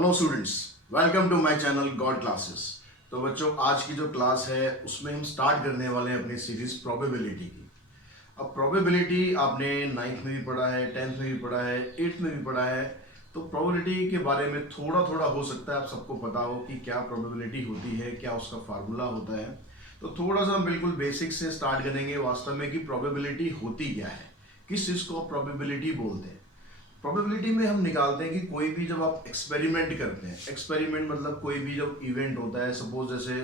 Hello students, welcome to my channel God classes. तो बच्चों, आज की जो क्लास है उसमें हम स्टार्ट करने वाले हैं अपनी सीरीज प्रोबेबिलिटी की। अब प्रोबेबिलिटी आपने नाइन्थ में भी पढ़ा है, टेंथ में भी पढ़ा है, एट्थ में भी पढ़ा है। तो प्रोबेबिलिटी के बारे में थोड़ा थोड़ा हो सकता है आप सबको पता हो कि क्या प्रोबेबिलिटी होती है, क्या उसका फार्मूला होता है। तो थोड़ा सा हम बिल्कुल बेसिक से स्टार्ट करेंगे वास्तव में कि प्रोबेबिलिटी होती क्या है, किस चीज़ को प्रोबेबिलिटी बोलते हैं। प्रोबेबिलिटी में हम निकालते हैं कि कोई भी जब आप एक्सपेरिमेंट करते हैं, एक्सपेरिमेंट मतलब कोई भी जब इवेंट होता है, सपोज जैसे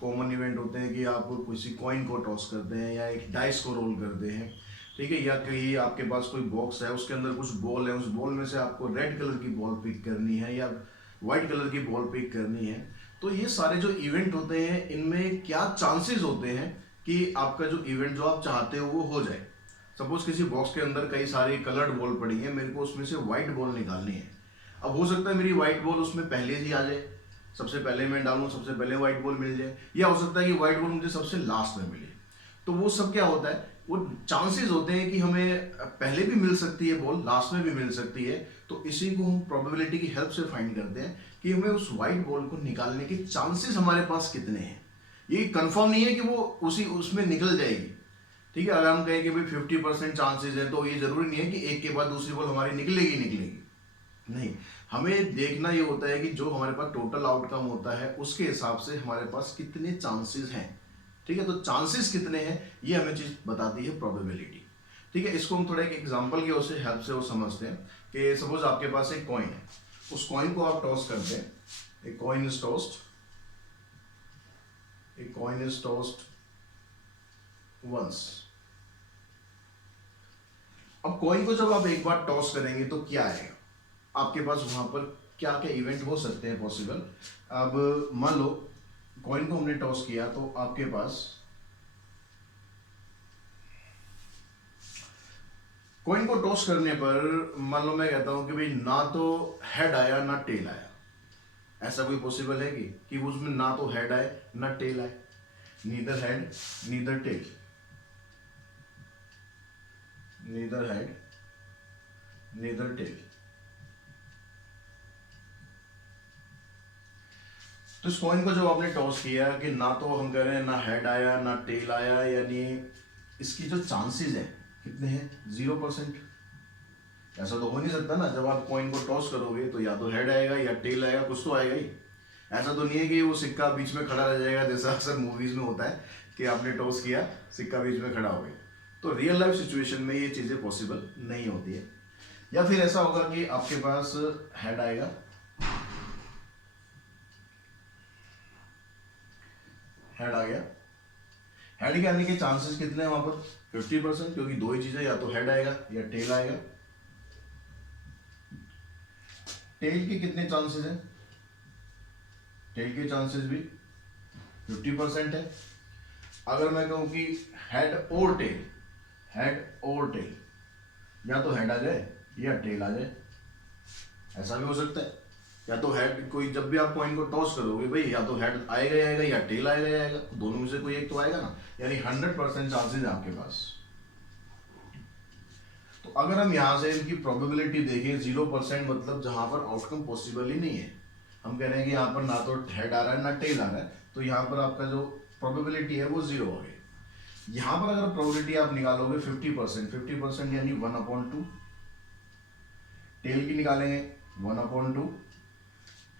कॉमन इवेंट होते हैं कि आप किसी कॉइन को टॉस करते हैं या एक डाइस को रोल करते हैं, ठीक है, या कहीं आपके पास कोई बॉक्स है उसके अंदर कुछ बॉल है, उस बॉल में से आपको रेड कलर की बॉल पिक करनी है या वाइट कलर की बॉल पिक करनी है। तो ये सारे जो इवेंट होते हैं इनमें क्या चांसेस होते हैं कि आपका जो इवेंट जो आप चाहते हो वो हो जाए। सपोज किसी बॉक्स के अंदर कई सारी कलर्ड बॉल पड़ी है, मेरे को उसमें से व्हाइट बॉल निकालनी है। अब हो सकता है मेरी व्हाइट बॉल उसमें पहले ही आ जाए, सबसे पहले मैं डालूं, सबसे पहले व्हाइट बॉल मिल जाए, या हो सकता है कि व्हाइट बॉल मुझे सबसे लास्ट में मिले। तो वो सब क्या होता है, वो चांसेस होते हैं कि हमें पहले भी मिल सकती है बॉल, लास्ट में भी मिल सकती है। तो इसी को हम प्रोबेबिलिटी की हेल्प से फाइंड करते हैं कि हमें उस व्हाइट बॉल को निकालने के चांसेस हमारे पास कितने हैं। ये कंफर्म नहीं है कि वो उसी उसमें निकल जाएगी, ठीक है। अगर हम कहें कि भाई 50% चांसेस है तो ये जरूरी नहीं है कि एक के बाद दूसरी बॉल हमारी निकलेगी निकलेगी, नहीं। हमें देखना ये होता है कि जो हमारे पास टोटल आउटकम होता है उसके हिसाब से हमारे पास कितने चांसेस हैं, ठीक है। तो चांसेस कितने हैं ये हमें चीज बताती है प्रोबेबिलिटी, ठीक है। इसको हम थोड़ा एक एग्जांपल की उससे हेल्प से वो समझते हैं कि सपोज आपके पास एक कॉइन है, उस कॉइन को आप टॉस करते हैं, एक कॉइन इज टॉस्ड, एक कॉइन इज टॉस्ड वंस। अब कॉइन को जब आप एक बार टॉस करेंगे तो क्या आएगा आपके पास, वहां पर क्या क्या इवेंट हो सकते हैं पॉसिबल। अब मान लो कॉइन को हमने टॉस किया तो आपके पास कॉइन को टॉस करने पर मान लो मैं कहता हूं कि भाई ना तो हेड आया ना टेल आया। ऐसा कोई पॉसिबल है कि उसमें ना तो हेड आए ना टेल आए, neither head neither tail, neither head neither tail. तो इस कॉइन को जब आपने टॉस किया कि ना तो हम कह रहे हैं ना हेड आया ना टेल आया, यानी इसकी जो चांसेस है कितने हैं, 0%। ऐसा तो हो नहीं सकता ना, जब आप कॉइन को टॉस करोगे तो या तो हेड आएगा या टेल आएगा, कुछ तो आएगा ही। ऐसा तो नहीं है कि वो सिक्का बीच में खड़ा रह जाएगा जैसा अक्सर मूवीज में होता है कि आपने टॉस किया सिक्का बीच में खड़ा हो गया। तो रियल लाइफ सिचुएशन में ये चीजें पॉसिबल नहीं होती है। या फिर ऐसा होगा कि आपके पास हेड आएगा, हेड आ गया, हेड के आने के चांसेस कितने हैं वहां पर, 50%, क्योंकि दो ही चीजें, या तो हेड आएगा या टेल आएगा। टेल के कितने चांसेस हैं, टेल के चांसेस भी 50% है। अगर मैं कहूं कि हेड और टेल, हेड और टेल, या तो हेड आ जाए या टेल आ जाए, ऐसा भी हो सकता है। या तो हेड, कोई जब भी आप कॉइन को टॉस करोगे भाई या तो हेड आएगा ही आएगा या टेल आएगा ही आएगा, दोनों में से कोई एक तो आएगा ना, यानी 100% चांसेस है आपके पास। तो अगर हम यहाँ से इनकी प्रोबेबिलिटी देखें 0% मतलब जहां पर आउटकम पॉसिबल ही नहीं है, हम कह रहे हैं कि यहाँ पर ना तो हेड आ रहा है ना टेल आ रहा है, तो यहाँ पर आपका जो प्रोबेबिलिटी है वो 0 हो गई। यहाँ पर अगर प्रोबेबिलिटी आप निकालोगे 50%, 50% यानी 1/2, टेल की निकालेंगे 1/2,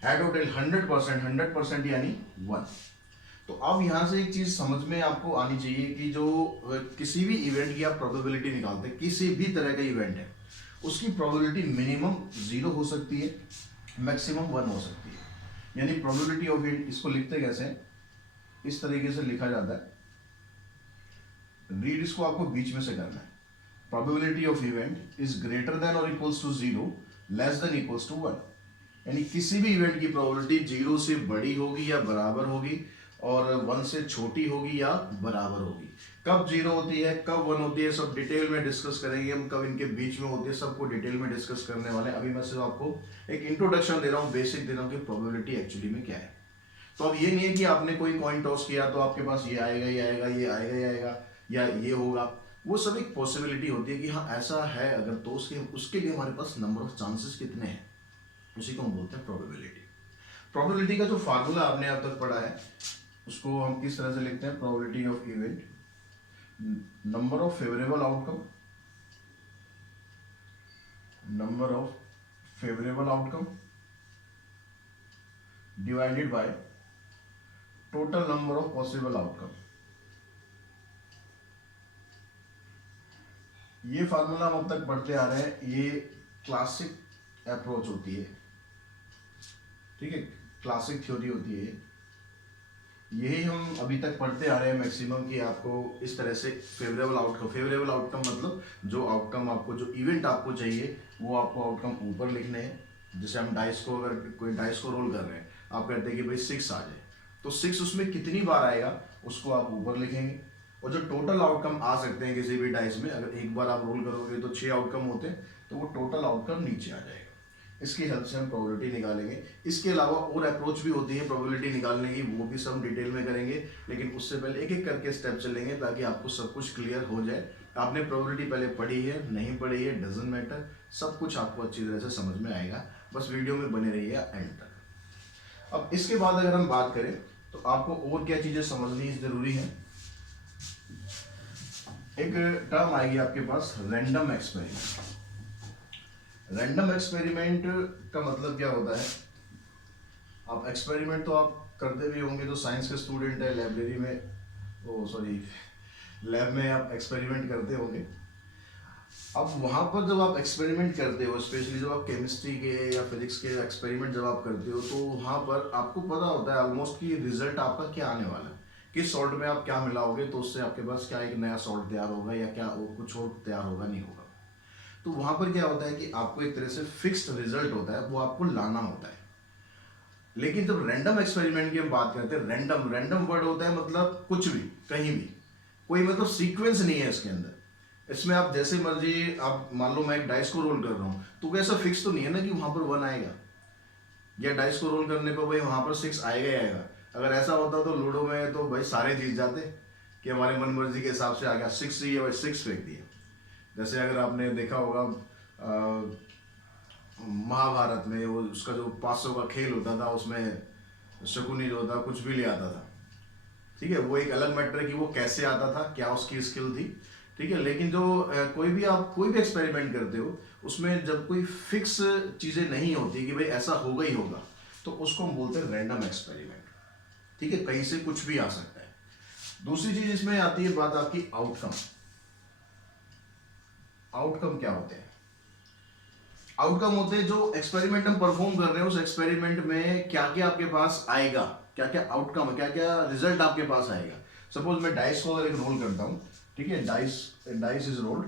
हेड और टेल 100%, 100% यानी 1। तो अब यहां से एक चीज समझ में आपको आनी चाहिए कि जो किसी भी इवेंट की आप प्रोबेबिलिटी निकालते हैं, किसी भी तरह का इवेंट है, उसकी प्रोबेबिलिटी मिनिमम 0 हो सकती है, मैक्सिमम 1 हो सकती है। यानी प्रोबेबिलिटी ऑफ इवेंट, इसको लिखते कैसे हैं, इस तरीके से लिखा जाता है, रीड इसको आपको बीच में से करना है। Probability of event is greater than और equals to 0, less than equals to 1। यानी किसी भी इवेंट की प्रोबेबिलिटी 0 से बड़ी होगी या बराबर होगी, और 1 से छोटी होगी या बराबर होगी। कब 0 होती है, कब 1 होती है, सब डिटेल में डिस्कस करेंगे हम। कब इनके बीच में होती है, सबको डिटेल में डिस्कस करने वाले हैं। अभी मैं सिर्फ आपको एक इंट्रोडक्शन दे रहा हूँ, बेसिक दे रहा हूँ कि प्रोबेबिलिटी एक्चुअली में क्या है। तो अब ये नहीं है कि आपने कोई कॉइन टॉस किया तो आपके पास ये आएगा ये आएगा ये आएगा ये आएगा या ये होगा। वो सब एक पॉसिबिलिटी होती है कि हाँ ऐसा है, अगर तो उसके लिए हमारे पास नंबर ऑफ चांसेस कितने हैं, उसी को हम बोलते हैं प्रोबेबिलिटी। प्रोबेबिलिटी का जो फार्मूला आपने अब तक पढ़ा है उसको हम किस तरह से लिखते हैं, probability of event, number of favourable outcome, number of favourable outcome divided by total number of possible outcome. ये फार्मूला हम अब तक पढ़ते आ रहे हैं, ये क्लासिक अप्रोच होती है, ठीक है, क्लासिक थ्योरी होती है। यही हम अभी तक पढ़ते आ रहे हैं मैक्सिमम, कि आपको इस तरह से फेवरेबल आउटकम मतलब जो आउटकम आपको, जो इवेंट आपको चाहिए वो आपको आउटकम ऊपर लिखने हैं। जैसे हम डाइस को, अगर कोई डाइस को रोल कर रहे हैं, आप कहते हैं कि भाई 6 आ जाए, तो 6 उसमें कितनी बार आएगा उसको आप ऊपर लिखेंगे। और जो टोटल आउटकम आ सकते हैं किसी भी डाइस में, अगर एक बार आप रोल करोगे तो 6 आउटकम होते हैं, तो वो टोटल आउटकम नीचे आ जाएगा। इसकी हेल्प से हम प्रोबेबिलिटी निकालेंगे। इसके अलावा और अप्रोच भी होती है प्रोबेबिलिटी निकालने की, वो भी सब डिटेल में करेंगे, लेकिन उससे पहले एक एक करके स्टेप चलेंगे ताकि आपको सब कुछ क्लियर हो जाए। आपने प्रोबेबिलिटी पहले पढ़ी है, नहीं पढ़ी है, डजंट मैटर, सब कुछ आपको अच्छी तरह से समझ में आएगा। बस वीडियो में बने रहिए एंड तक। अब इसके बाद अगर हम बात करें तो आपको और क्या चीजें समझनी जरूरी है। एक टर्म आएगी आपके पास, रैंडम एक्सपेरिमेंट। रैंडम एक्सपेरिमेंट का मतलब क्या होता है, आप एक्सपेरिमेंट तो आप करते भी होंगे, तो साइंस के स्टूडेंट है, लाइब्रेरी में, लैब में आप एक्सपेरिमेंट करते होंगे। अब वहाँ पर जब आप एक्सपेरिमेंट करते हो, स्पेशली जब आप केमिस्ट्री के या फिजिक्स के एक्सपेरिमेंट जब आप करते हो, तो वहाँ पर आपको पता होता है ऑलमोस्ट कि रिजल्ट आपका क्या आने वाला है, किस सॉल्ट में आप क्या मिलाओगे तो उससे आपके पास क्या एक नया सॉल्ट तैयार होगा या क्या कुछ और तैयार होगा, नहीं होगा। तो वहां पर क्या होता है कि आपको एक तरह से फिक्स्ड रिजल्ट होता है, वो आपको लाना होता है। लेकिन जब रैंडम एक्सपेरिमेंट की हम बात करते हैं, रैंडम वर्ड होता है मतलब कुछ भी, कहीं भी, कोई मतलब सीक्वेंस नहीं है इसके अंदर। इसमें आप जैसे मर्जी, आप मान लो मैं एक डाइस को रोल कर रहा हूँ, तो ऐसा फिक्स तो नहीं है ना कि वहां पर 1 आएगा, या डाइस को रोल करने पर भाई वहां पर 6 आएगा ही आएगा। अगर ऐसा होता तो लूडो में तो भाई सारे जीत जाते, कि हमारे मन मर्जी के हिसाब से आ गया 6 चाहिए भाई 6 फेंक दिया। जैसे अगर आपने देखा होगा महाभारत में, वो उसका जो 500 का खेल होता था, उसमें शकुनी जो था कुछ भी ले आता था, ठीक है, वो एक अलग मैटर है कि वो कैसे आता था, क्या उसकी स्किल थी, ठीक है। लेकिन जो कोई भी आप कोई भी एक्सपेरिमेंट करते हो, उसमें जब कोई फिक्स चीजें नहीं होती कि भाई ऐसा होगा ही होगा, तो उसको हम बोलते हैं रैंडम एक्सपेरिमेंट, ठीक है, कहीं से कुछ भी आ सकता है। दूसरी चीज इसमें आती है बात आपकी आउटकम। आउटकम क्या होते हैं? आउटकम होते हैं जो एक्सपेरिमेंट हम परफॉर्म कर रहे हैं, उस एक्सपेरिमेंट में क्या क्या आपके पास आएगा, क्या क्या आउटकम है, क्या क्या रिजल्ट आपके पास आएगा। सपोज मैं डाइस को अगर एक रोल करता हूं, ठीक है, डाइस इज रोल्ड,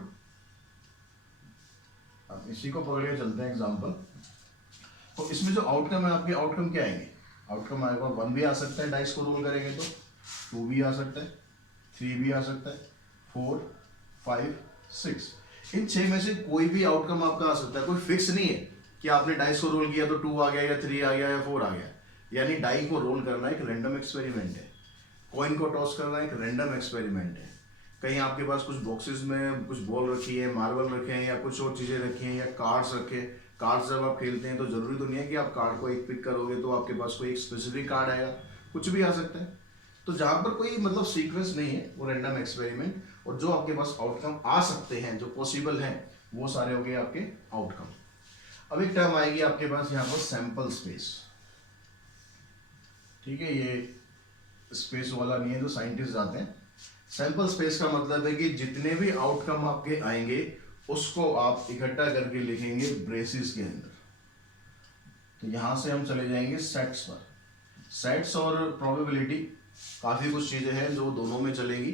अब इसी को पकड़ के चलते हैं एग्जांपल। तो इसमें जो आउटकम है, आपके आउटकम क्या आएंगे? आउटकम आएगा 1 भी आ सकता है, डाइस को रोल करेंगे तो 2 भी आ सकता है, 3 भी आ सकता है, 4, 5, 6। इन 6 में से कोई भी आउटकम आपका आ सकता है, कोई फिक्स नहीं है कि आपने डाइस को रोल किया तो 2 आ गया या 3 आ गया या 4 आ गया। यानी डाई को रोल करना एक रैंडम एक्सपेरिमेंट है, कॉइन को टॉस करना एक रैंडम एक्सपेरिमेंट है। कहीं आपके पास कुछ बॉक्सेस में कुछ बॉल रखी है, मार्बल रखे हैं, या कुछ और चीजें रखी हैं, या कार्ड्स रखे। कार्ड्स जब आप खेलते हैं तो जरूरी तो नहीं है कि आप कार्ड को एक पिक करोगे तो आपके पास कोई एक स्पेसिफिक कार्ड आएगा, कुछ भी आ सकता है। तो जहां पर कोई मतलब सीक्वेंस नहीं है, वो रैंडम एक्सपेरिमेंट। और जो आपके पास आउटकम आ सकते हैं, जो पॉसिबल हैं, वो सारे हो गए आपके आउटकम। अब एक टर्म आएगी आपके पास यहाँ पर, सैंपल स्पेस, ठीक है, ये स्पेस वाला नहीं है जो साइंटिस्ट जाते हैं। सैंपल स्पेस का मतलब है कि जितने भी आउटकम आपके आएंगे उसको आप इकट्ठा करके लिखेंगे ब्रेसिस के अंदर। तो यहां से हम चले जाएंगे सेट्स पर। सेट्स और प्रोबेबिलिटी काफी कुछ चीजें हैं जो दोनों में चलेगी।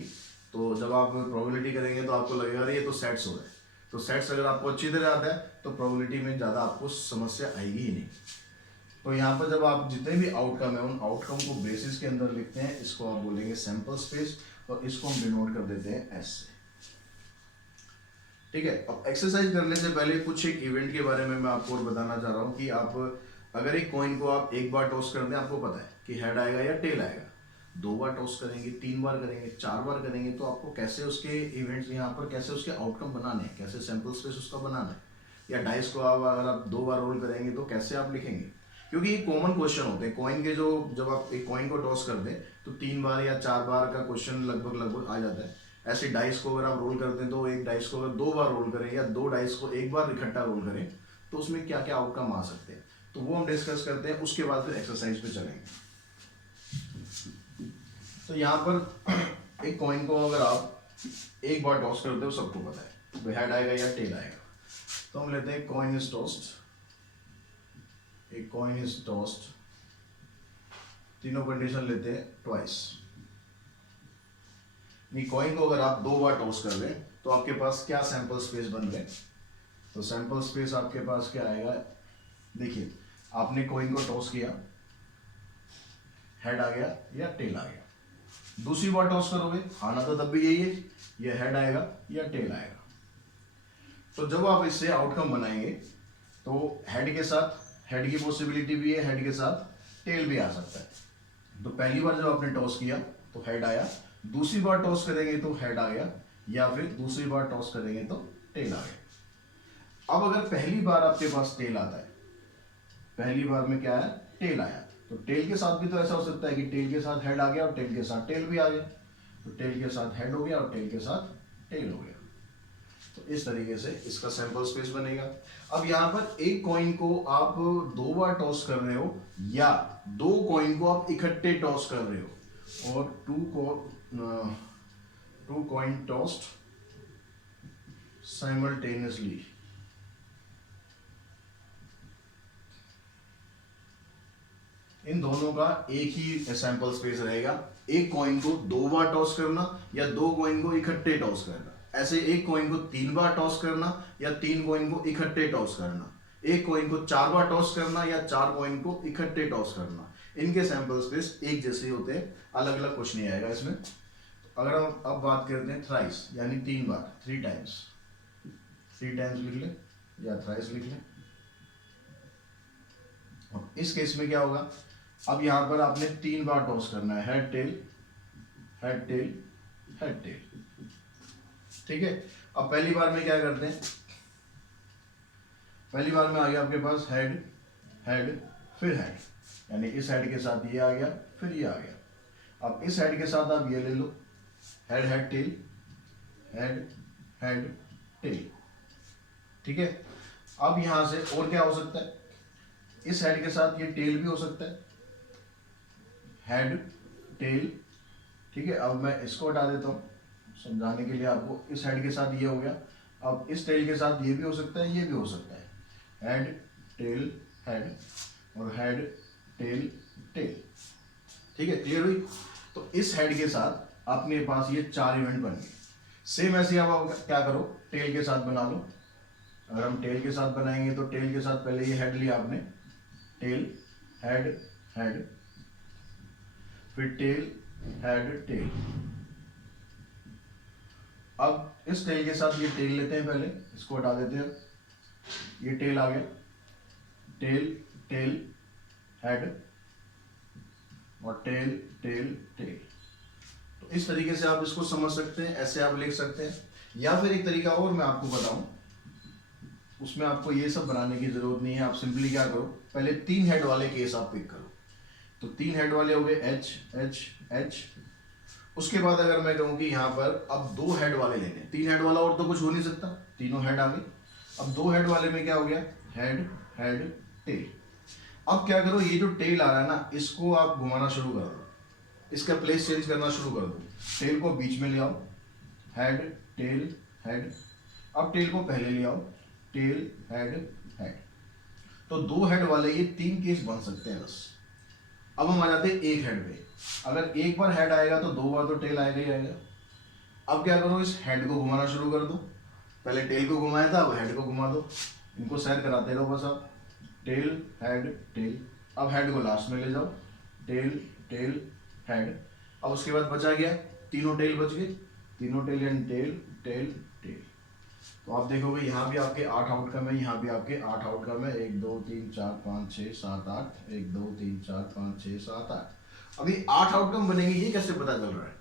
तो जब आप प्रोबेबिलिटी करेंगे तो आपको लगेगा अरे ये तो सेट्स हो रहा है। तो सेट्स अगर आपको अच्छी तरह आता है तो प्रोबेबिलिटी में ज़्यादा आपको समस्या आएगी ही नहीं। तो यहाँ पर जब आप जितने भी आउटकम है उन आउटकम को बेसिस के अंदर लिखते हैं, इसको आप बोलेंगे सैंपल स्पेस, और इसको हम डिनोट कर देते हैं एस से, ठीक है। अब एक्सरसाइज करने से पहले कुछ एक इवेंट के बारे में मैं आपको और बताना चाह रहा हूँ कि आप अगर एक कॉइन को आप एक बार टॉस कर दें, आपको पता है कि हेड आएगा या टेल आएगा। 2 बार टॉस करेंगे, 3 बार करेंगे, 4 बार करेंगे, तो आपको कैसे उसके इवेंट्स यहाँ पर कैसे उसके आउटकम बनाने हैं, कैसे सैंपल स्पेस उसका बनाना है। या डाइस को आप अगर आप 2 बार रोल करेंगे तो कैसे आप लिखेंगे, क्योंकि ये कॉमन क्वेश्चन होते हैं कॉइन के, जो जब आप एक कॉइन को टॉस कर दें तो 3 बार या 4 बार का क्वेश्चन लगभग लगभग आ जाता है। ऐसे डाइस को अगर आप रोल करते हैं तो एक डाइस को अगर 2 बार रोल करें या 2 डाइस को एक बार इकट्ठा रोल करें तो उसमें क्या क्या आउटकम आ सकते हैं, तो वो हम डिस्कस करते हैं, उसके बाद फिर एक्सरसाइज पे चलेंगे। तो यहाँ पर एक कॉइन को अगर आप एक बार टॉस करते हो, सबको पता है तो हेड आएगा या टेल आएगा। तो हम लेते हैं कॉइन इज टॉस्ड, एक कॉइन इज टॉस्ड, तीनों कंडीशन लेते हैं ट्वाइस। कॉइन को अगर आप 2 बार टॉस कर लें तो आपके पास क्या सैंपल स्पेस बन गए, तो सैंपल स्पेस आपके पास क्या आएगा, देखिए आपने कॉइन को टॉस किया, हेड आ गया या टेल आ गया, दूसरी बार टॉस करोगे आना तो तब भी यही है, ये हेड आएगा या टेल आएगा। तो जब आप इससे आउटकम बनाएंगे तो हेड के साथ हेड की पॉसिबिलिटी भी है, हेड के साथ टेल भी आ सकता है। तो पहली बार जब आपने टॉस किया तो हेड आया, दूसरी बार टॉस करेंगे तो हेड आ गया, या फिर दूसरी बार टॉस करेंगे तो टेल आ गया। अब अगर पहली बार आपके पास टेल आता है, पहली बार में क्या है, टेल आया, तो टेल के साथ भी तो ऐसा हो सकता है कि टेल के साथ हेड आ गया और टेल के साथ टेल भी आ गया, तो टेल के साथ हेड हो गया और टेल के साथ टेल हो गया। तो इस तरीके से इसका सैंपल स्पेस बनेगा। अब यहाँ पर एक कॉइन को आप 2 बार टॉस कर रहे हो या 2 कॉइन को आप इकट्ठे टॉस कर रहे हो, और टू कॉइन टॉस्ड साइमल्टेनियसली, इन दोनों का एक ही सैंपल स्पेस रहेगा। एक कॉइन को 2 बार टॉस करना या 2 कॉइन को इकट्ठे टॉस करना, ऐसे एक कॉइन को 3 बार टॉस करना या 3 कॉइन को इकट्ठे टॉस करना, एक कॉइन को 4 बार टॉस करना या 4 कॉइन को इकट्ठे टॉस करना, इनके सैंपल स्पेस एक जैसे होते हैं, अलग अलग कुछ नहीं आएगा इसमें। अगर हम अब बात करते हैं थ्राइस यानी 3 बार, 3 टाइम्स, 3 टाइम्स लिख ले या थ्राइस लिख ले। और इस केस में क्या होगा, अब यहां पर आपने 3 बार टॉस करना है, head tail head tail head tail, ठीक है। अब पहली बार में क्या करते हैं, पहली बार में आ गया आपके पास हेड हेड फिर हेड, यानी इस हेड के साथ ये आ गया फिर ये आ गया। अब इस हेड के साथ आप ये ले लो, head head tail head head tail, ठीक है। अब यहां से और क्या हो सकता है, इस हेड के साथ ये टेल भी हो सकता है, हेड टेल, ठीक है। अब मैं इसको हटा देता हूं समझाने के लिए आपको, इस हेड के साथ ये हो गया, अब इस टेल के साथ ये भी हो सकता है, ये भी हो सकता है, हेड टेल हेड और हेड टेल टेल, ठीक है, क्लियर हुई। तो इस हेड के साथ अपने पास ये 4 इवेंट बन गए। सेम ऐसे आप क्या करो, टेल के साथ बना लो। अगर हम टेल के साथ बनाएंगे तो टेल के साथ पहले ये हेड लिया आपने, टेल हेड हेड फिर टेल हेड टेल। अब इस टेल के साथ ये टेल लेते हैं, पहले इसको हटा देते हैं, ये टेल आ गया, टेल टेल हेड और टेल टेल टेल। तो इस तरीके से आप इसको समझ सकते हैं, ऐसे आप लिख सकते हैं। या फिर एक तरीका और मैं आपको बताऊं, उसमें आपको ये सब बनाने की जरूरत नहीं है, आप सिंपली क्या करो, पहले 3 हेड वाले केस आप पिक करो। तो 3 हेड वाले हो गए एच एच एच। उसके बाद अगर मैं कहूं कि यहाँ पर अब 2 हेड वाले लेने, 3 हेड वाला और तो कुछ हो नहीं सकता, तीनों हेड आ गए। अब 2 हेड वाले में क्या हो गया, हेड हेड टेल। अब क्या करो, ये जो टेल आ रहा है ना, इसको आप घुमाना शुरू कर दो, इसका प्लेस चेंज करना शुरू कर दो, टेल को बीच में ले आओ, हेड टेल हेड। अब टेल को पहले ले आओ, टेल हेड हेड। तो 2 हेड वाले ये 3 केस बन सकते हैं बस। अब हम आ जाते हैं एक हेड पे। अगर एक बार हेड आएगा तो 2 बार तो टेल आएगा ही आएगा। अब क्या करो, इस हेड को घुमाना शुरू कर दो, पहले टेल को घुमाया था, अब हेड को घुमा दो, इनको सैर कराते रहो बस आप, टेल हेड टेल। अब हेड को लास्ट में ले जाओ, टेल टेल हेड। अब उसके बाद बचा गया, तीनों टेल बच गए, तीनों tail and tail tail tail. तो आप देखोगे यहाँ भी आपके 8 आउटकम है, यहाँ भी आपके 8 आउटकम है, 1 2 3 4 5 6 7 8, 1 2 3 4 5 6 7 8। अभी 8 आउटकम बनेंगे, ये कैसे पता चल रहा है,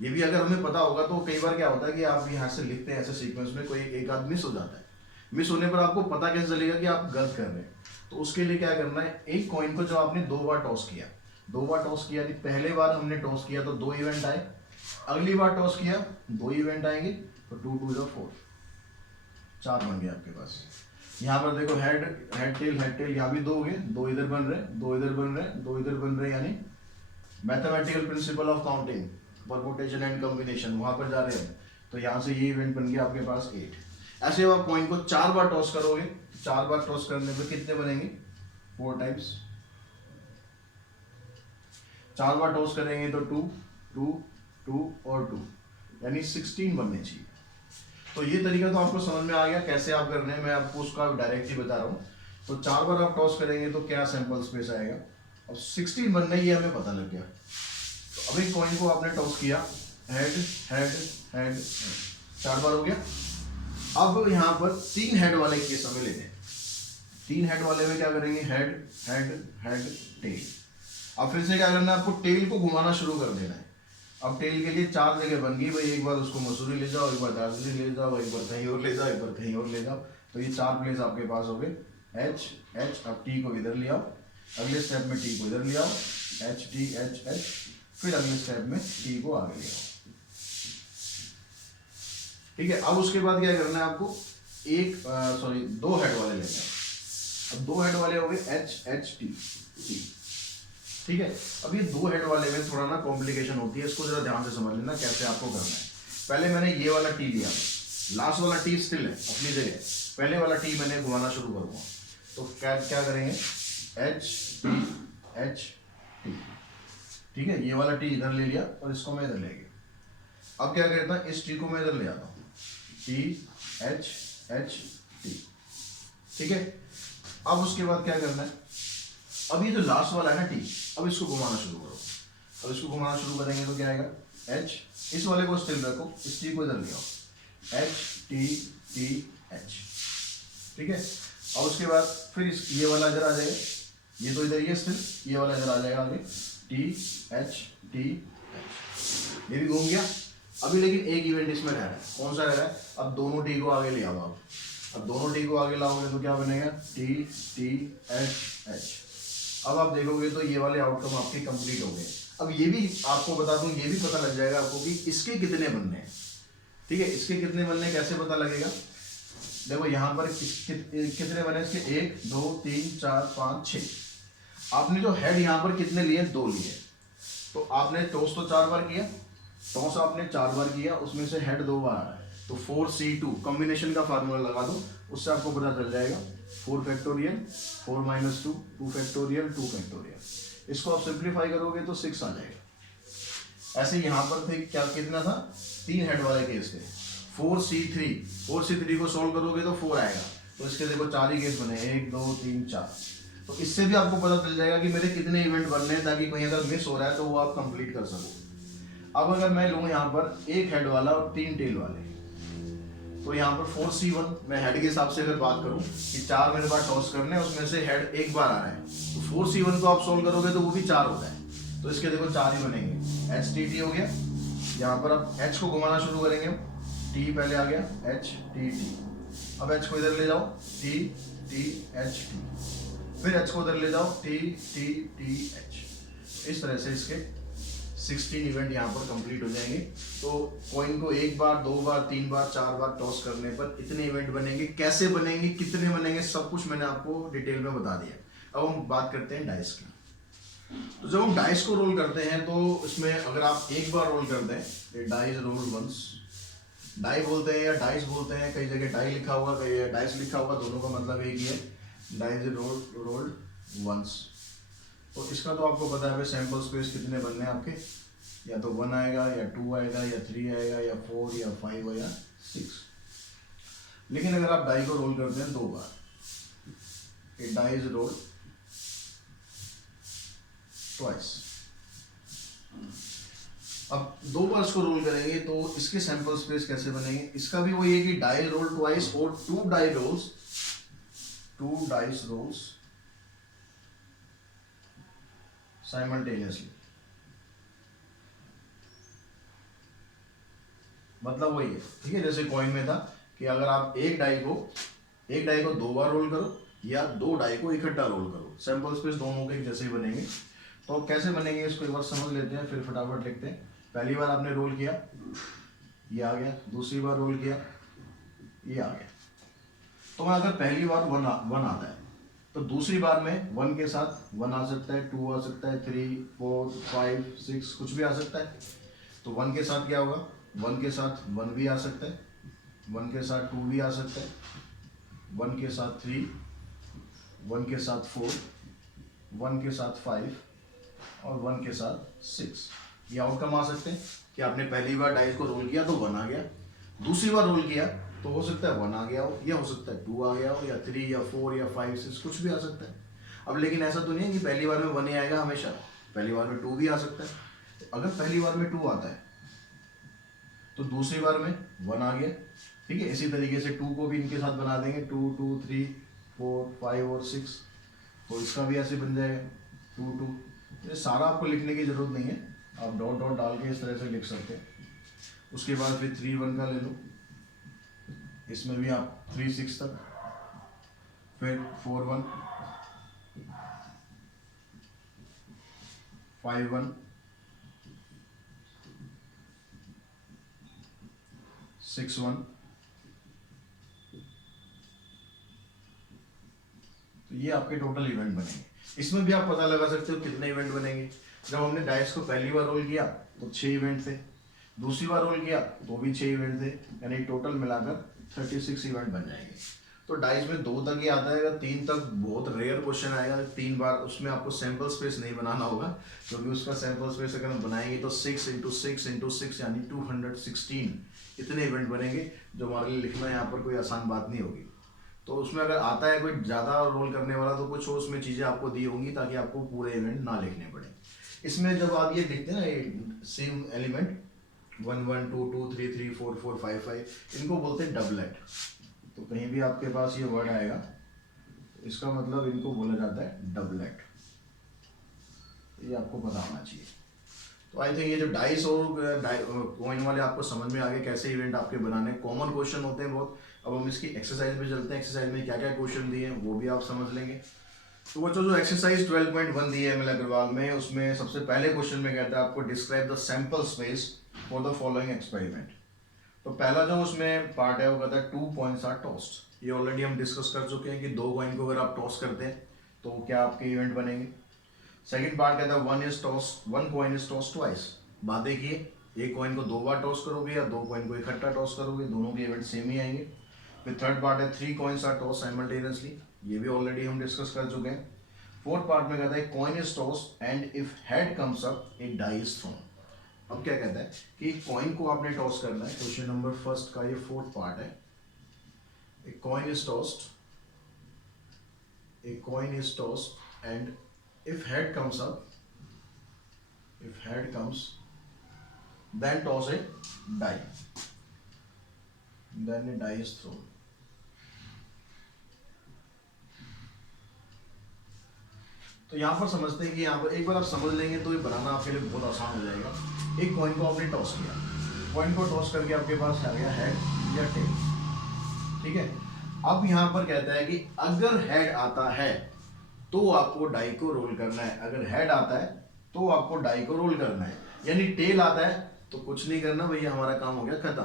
ये भी अगर हमें पता होगा तो कई बार क्या होता है कि आप यहाँ से लिखते हैं ऐसे सीक्वेंस में कोई एक आदमी मिस हो जाता है, मिस होने पर आपको पता कैसे चलेगा कि आप गलत कर रहे हैं? तो उसके लिए क्या करना है, एक कॉइन को जब आपने 2 बार टॉस किया, 2 बार टॉस किया, नहीं पहले बार हमने टॉस किया तो 2 इवेंट आए, अगली बार टॉस किया 2 इवेंट आएंगे, तो 2 2 4, 4 बन गए आपके पास। यहाँ पर देखो हेड हेड टेल, यहाँ भी 2 हो गए, 2 इधर बन रहे, 2 इधर बन रहे, 2 इधर बन रहे, यानी mathematical principle of counting, permutation and combination, वहां पर जा रहे हैं। तो यहाँ से ये इवेंट बन गया आपके पास 8। ऐसे आप कॉइन को 4 बार टॉस करोगे, 4 बार टॉस करने पे कितने बनेंगे? 4 टाइम्स। 4 बार टॉस करेंगे तो 2 2 2 और 2, यानी 16 बनने चाहिए। तो ये तरीका तो आपको समझ में आ गया कैसे आप करने हैं, मैं आपको उसका डायरेक्ट ही बता रहा हूँ। तो 4 बार आप टॉस करेंगे तो क्या सैंपल स्पेस आएगा, अब 16 बनना ही हमें पता लग गया। तो अभी कॉइन को आपने टॉस किया, हेड हेड हेड, 4 बार हो गया। अब यहाँ पर 3 हेड वाले केस हमें लेने हैं। 3 हेड वाले में क्या करेंगे, हेड हेड हेड टेल। अब फिर से क्या करना है, आपको टेल को घुमाना शुरू कर देना है। अब टेल के लिए 4 जगह बन गई भाई, एक बार उसको मसूरी ले जाओ, एक बार दार्जिलिंग ले जाओ, एक बार कहीं और ले जाओ, एक बार कहीं और ले जाओ। तो ये 4 प्लेस आपके पास हो गए, एच एच। अब टी को इधर ले आओ, अगले स्टेप में टी को इधर ले आओ, एच टी एच एच, फिर अगले स्टेप में टी को आगे ले आओ। ठीक है, अब उसके बाद क्या करना है आपको, 2 हेड वाले लेने हैं। अब 2 हेड वाले हो गए एच एच टी टी। ठीक है, अब ये 2 हेड वाले में थोड़ा ना कॉम्प्लिकेशन होती है, इसको जरा ध्यान से समझ लेना कैसे आपको करना है। पहले मैंने ये वाला टी लिया, लास्ट वाला टी स्टिल है अपनी जगह, पहले वाला टी मैंने घुमाना शुरू करूंगा। तो क्या क्या करेंगे, एच टी। ठीक है, ये वाला टी इधर ले लिया और इसको मैं इधर ले गया। अब क्या करता है, इस टी को मैं इधर ले आता हूँ, टी एच टी। ठीक है, अब उसके बाद क्या करना है, अब ये जो लास्ट वाला है ना टी, अब इसको घुमाना शुरू करो। अब इसको घुमाना शुरू करेंगे तो क्या आएगा, एच, इस वाले को स्टिल रखो, इस टी को इधर ले आओ, एच टी टी एच। ठीक है, अब उसके बाद फिर ये वाला इधर आ जाएगा, ये तो इधर, ये स्टिल, ये वाला इधर आ जाएगा आगे, टी एच ये भी घूम गया। अभी लेकिन एक इवेंट इसमें रह रहा है, कौन सा रह रहा है, अब दोनों टी को आगे ले आओ आप। अब दोनों टी को आगे लाओगे तो क्या बनेगा, टी टी एच। अब आप देखोगे तो ये वाले आउटकम आपके कंप्लीट हो गए। अब ये भी आपको बता दूं, ये भी पता लग जाएगा आपको कि इसके कितने बनने हैं। ठीक है, इसके कितने बनने कैसे पता लगेगा, देखो यहाँ पर कितने बने इसके, 1 2 3 4 5 6। आपने जो हेड यहाँ पर कितने लिए, 2 लिए। तो आपने टॉस तो 4 बार किया, टॉस आपने 4 बार किया, उसमें से हेड 2 बार आ रहा है, तो 4C2 कॉम्बिनेशन का फार्मूला लगा दो, उससे आपको पता चल जाएगा 4 फैक्टोरियल 4 - 2 2 फैक्टोरियल 2 फैक्टोरियल। इसको आप सिंप्लीफाई करोगे तो 6 आ जाएगा। ऐसे यहाँ पर थे क्या, कितना था, 3 हेड वाले केस थे, 4C3 को सॉल्व करोगे तो 4 आएगा। तो इसके देखो 4 ही केस बने, 1 2 3 4। तो इससे भी आपको पता चल जाएगा कि मेरे कितने इवेंट बनने हैं, ताकि कहीं अगर मिस हो रहा है तो वो आप कंप्लीट कर सको। अब अगर मैं लूँ यहाँ पर 1 हेड वाला और 3 टेल वाले, तो यहाँ पर 4C1, मैं हेड के हिसाब से अगर बात करूँ कि 4 मेरे पास टॉस करने हैं, उसमें से हेड 1 बार आ रहा है, तो 4C1 को आप सोल्व करोगे तो वो भी 4 होता है। तो इसके देखो 4 ही बनेंगे, एच टी टी हो गया। यहाँ पर अब एच को घुमाना शुरू करेंगे, टी पहले आ गया, एच टी टी। अब एच को इधर ले जाओ, टी टी एच टी, फिर एच को इधर ले जाओ, टी टी टी एच। इस तरह से इसके 16 इवेंट यहाँ पर कंप्लीट हो जाएंगे। तो कॉइन को 1 बार 2 बार 3 बार 4 बार टॉस करने पर इतने इवेंट बनेंगे, कैसे बनेंगे, कितने बनेंगे, सब कुछ मैंने आपको डिटेल में बता दिया। अब हम बात करते हैं डाइस की। तो जब हम डाइस को रोल करते हैं तो इसमें अगर आप 1 बार रोल करते हैं, डाइस रोल वंस, डाई बोलते हैं या डाइस बोलते हैं, कई जगह डाई लिखा हुआ, कई डाइस लिखा हुआ, दोनों का मतलब एक ही है, डाइस रोल्ड वंस। तो इसका तो आपको पता है सैंपल स्पेस कितने बनने हैं आपके, या तो 1 आएगा या 2 आएगा या 3 आएगा या 4 या 5 या 6। लेकिन अगर आप डाई को रोल करते हैं 2 बार, ए डाई इज रोल्ड ट्वाइस। अब 2 बार इसको रोल करेंगे तो इसके सैंपल स्पेस कैसे बनेंगे, इसका भी वही है कि डाई रोल ट्वाइस और 2 डाइस रोल्स साइमल्टेनियसली। मतलब वही है, ठीक है, जैसे कॉइन में था कि अगर आप एक डाई को एक डाई को 2 बार रोल करो या 2 डाई को इकट्ठा रोल करो, सैंपल स्पेस दोनों के जैसे ही बनेंगे। तो कैसे बनेंगे इसको एक बार समझ लेते हैं, फिर फटाफट लिखते हैं। पहली बार आपने रोल किया, ये आ गया, दूसरी बार रोल किया, ये आ गया। तो मैं अगर पहली बार वन आता है तो दूसरी बार में 1 के साथ 1 आ सकता है, 2 आ सकता है, 3, 4, 5, 6 कुछ भी आ सकता है। तो 1 के साथ क्या होगा, 1 के साथ 1 भी आ सकता है, 1 के साथ 2 भी आ सकता है, 1 के साथ 3, 1 के साथ 4, 1 के साथ 5 और 1 के साथ 6। ये आउटकम आ सकते हैं कि आपने पहली बार डाइस को रोल किया तो 1 आ गया, दूसरी बार रोल किया तो हो सकता है 1 आ गया हो, या हो सकता है 2 आ गया हो, या 3 या 4 या 5 6 कुछ भी आ सकता है। अब लेकिन ऐसा तो नहीं है कि पहली बार में 1 ही आएगा हमेशा, पहली बार में 2 भी आ सकता है। तो अगर पहली बार में 2 आता है तो दूसरी बार में 1 आ गया, ठीक है। इसी तरीके से 2 को भी इनके साथ बना देंगे, 2 2 3 4 5 और 6, तो इसका भी ऐसे बन जाएगा 2 2। ये सारा आपको लिखने की जरूरत नहीं है, आप डॉट डॉट डाल के इस तरह से लिख सकते हैं। उसके बाद फिर 3 1 का ले लो, इसमें भी आप 3 6 तक, फिर 4 1 5 1 6 1। तो ये आपके टोटल इवेंट बनेंगे। इसमें भी आप पता लगा सकते हो कितने इवेंट बनेंगे। जब हमने डाइस को पहली बार रोल किया तो 6 इवेंट थे, दूसरी बार रोल किया तो भी 6 इवेंट थे, यानी टोटल मिलाकर 36 इवेंट बन जाएंगे। तो डाइस में 2 तक ही आता है, अगर 3 तक बहुत रेयर क्वेश्चन आएगा, 3 बार उसमें आपको सैंपल स्पेस नहीं बनाना होगा, क्योंकि उसका सैंपल स्पेस अगर हम बनाएंगे तो 6 × 6 × 6 यानी 216 इतने इवेंट बनेंगे, जो हमारे लिए लिखना यहाँ पर कोई आसान बात नहीं होगी। तो उसमें अगर आता है कोई ज़्यादा रोल करने वाला तो कुछ उसमें चीज़ें आपको दी होंगी ताकि आपको पूरे इवेंट ना लिखने पड़े। इसमें जब आप ये लिखते हैं ना, ये सेम एलिमेंट 1 1 2 2 3 3 4 4 5 5, इनको बोलते हैं डबलेट। तो कहीं भी आपके पास ये वर्ड आएगा इसका मतलब इनको बोला जाता है डबलेट, ये आपको पता होना चाहिए। तो आई थिंक ये जो डाइस और कॉइन वाले आपको समझ में आ गए कैसे इवेंट आपके बनाने, कॉमन क्वेश्चन होते हैं बहुत। अब हम इसकी एक्सरसाइज पे चलते हैं, एक्सरसाइज में क्या क्या क्वेश्चन दिए हैं वो भी आप समझ लेंगे। तो बच्चों जो एक्सरसाइज 12.1 दी है एम एल अग्रवाल में, उसमें सबसे पहले क्वेश्चन में कहता है आपको describe the sample space for the following experiment. तो पहला जो उसमें पार्ट है वो कहता है 2 कॉइन्स आर टॉस्ड। ये ऑलरेडी हम डिस्कस कर चुके हैं कि 2 कॉइन को अगर आप टॉस करते हैं तो क्या आपके इवेंट बनेंगे। सेकंड पार्ट कहता है 1 कॉइन इज टॉस ट्वाइस। बात देखिए, एक कॉइन को 2 बार टॉस करोगे या 2 कॉइन को इकट्ठा टॉस करोगे, दोनों के इवेंट सेम ही आएंगे। फिर थर्ड पार्ट है 3 कॉइन्स आर टॉस साइमल्टेनियसली, ये भी ऑलरेडी हम डिस्कस कर चुके हैं। फोर्थ पार्ट में कहता है coin is toss and if head comes up a die is thrown. अब क्या कहता है कि कॉइन को आपने टॉस करना है, क्वेश्चन नंबर फर्स्ट का ये फोर्थ पार्ट है। A coin is tossed, a coin is tossed and if head comes up, if head comes, then toss a die, then a die is thrown। तो यहाँ पर समझते हैं कि यहाँ पर एक बार आप समझ लेंगे तो ये बनाना आपके लिए बहुत आसान हो जाएगा। एक कॉइन को आपने टॉस किया, कॉइन को टॉस करके आपके पास आ गया हेड या टेल, ठीक है। अब यहाँ पर कहता है कि अगर हेड आता है तो आपको डाई को रोल करना है, अगर हेड आता है तो आपको डाई को रोल करना है, यानी टेल आता है तो कुछ नहीं करना भैया, हमारा काम हो गया खत्म।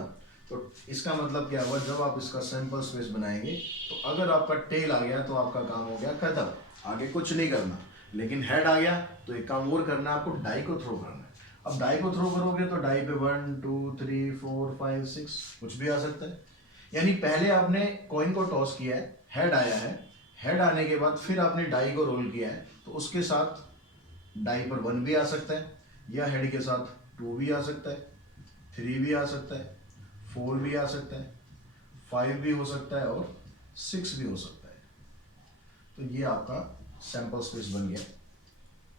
तो इसका मतलब क्या हुआ, जब आप इसका सैंपल स्पेस बनाएंगे तो अगर आपका टेल आ गया तो आपका काम हो गया खत्म, आगे कुछ नहीं करना। लेकिन हेड आ गया तो एक काम और करना है, आपको डाई को थ्रो करना है। अब डाई को थ्रो करोगे तो डाई पे 1 2 3 4 5 6 कुछ भी आ सकता है, यानी पहले आपने कॉइन को टॉस किया है, हेड आया है, हेड आने के बाद फिर आपने डाई को रोल किया है तो उसके साथ डाई पर 1 भी आ सकता है, या हेड के साथ 2 भी आ सकता है, 3 भी आ सकता है, 4 भी आ सकता है, 5 भी हो सकता है और 6 भी हो सकता है। तो ये आपका सैंपल स्पेस बन गया।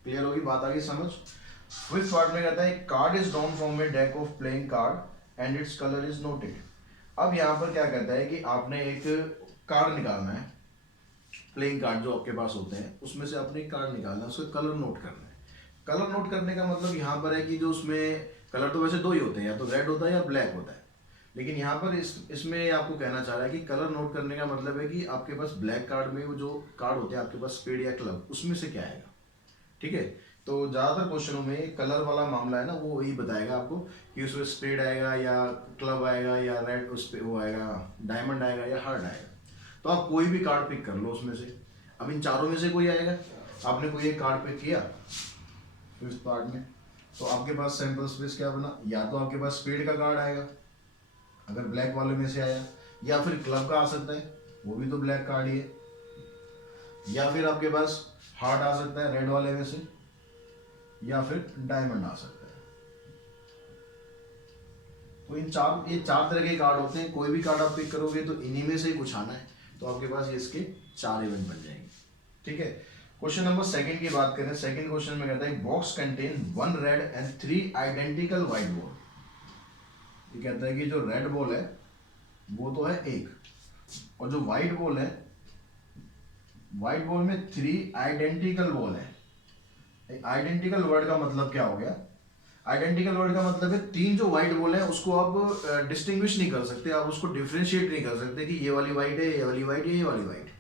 क्लियर होगी बात, आगे समझ। फिफ्थ पार्ट में कहता है card is drawn from A deck of playing card and its colour is noted. अब यहाँ पर क्या कहता है कि आपने एक कार्ड निकालना है, प्लेइंग कार्ड जो आपके पास होते हैं उसमें से आपने एक कार्ड निकालना है, उसका कलर नोट करना है। कलर नोट करने का मतलब यहाँ पर है कि जो उसमें कलर तो वैसे 2 ही होते हैं, या तो रेड होता है या ब्लैक होता है। लेकिन यहाँ पर इसमें आपको कहना चाह रहा है कि कलर नोट करने का मतलब है कि आपके पास ब्लैक कार्ड में वो जो कार्ड होते हैं आपके पास स्पेड या क्लब, उसमें से क्या आएगा। ठीक है, तो ज़्यादातर क्वेश्चनों में कलर वाला मामला है ना, वो वही बताएगा आपको कि उसमें स्पेड आएगा या क्लब आएगा या रेड उस पर वो आएगा, डायमंड आएगा या हार्ट आएगा। तो आप कोई भी कार्ड पिक कर लो उसमें से। अब इन चारों में से कोई आएगा, आपने कोई एक कार्ड पिक किया फिफ्थ पार्ट में, तो आपके पास सैंपल स्पेस क्या बना, या तो आपके पास स्पेड का कार्ड आएगा अगर ब्लैक वाले में से आया, या फिर क्लब का आ सकता है, वो भी तो ब्लैक कार्ड ही है, या फिर आपके पास हार्ट आ सकता है रेड वाले में से, या फिर डायमंड आ सकता है। तो ये चार तरह के कार्ड होते हैं, कोई भी कार्ड आप पिक करोगे तो इन्हीं में से ही कुछ आना है, तो आपके पास ये इसके 4 इवेंट बन जाएंगे। ठीक है, क्वेश्चन नंबर सेकंड की बात करें। सेकंड क्वेश्चन में कहता है box contain 1 red and 3 identical white ball. ये कहता है कि जो रेड बॉल है वो तो है एक, और जो व्हाइट बॉल है, व्हाइट बॉल में 3 आइडेंटिकल बॉल है। आइडेंटिकल वर्ड का मतलब क्या हो गया, आइडेंटिकल वर्ड का मतलब है 3 जो व्हाइट बॉल है उसको आप डिस्टिंग्विश नहीं कर सकते, आप उसको डिफ्रेंशिएट नहीं कर सकते कि ये वाली व्हाइट है, ये वाली व्हाइट है, ये वाली व्हाइट।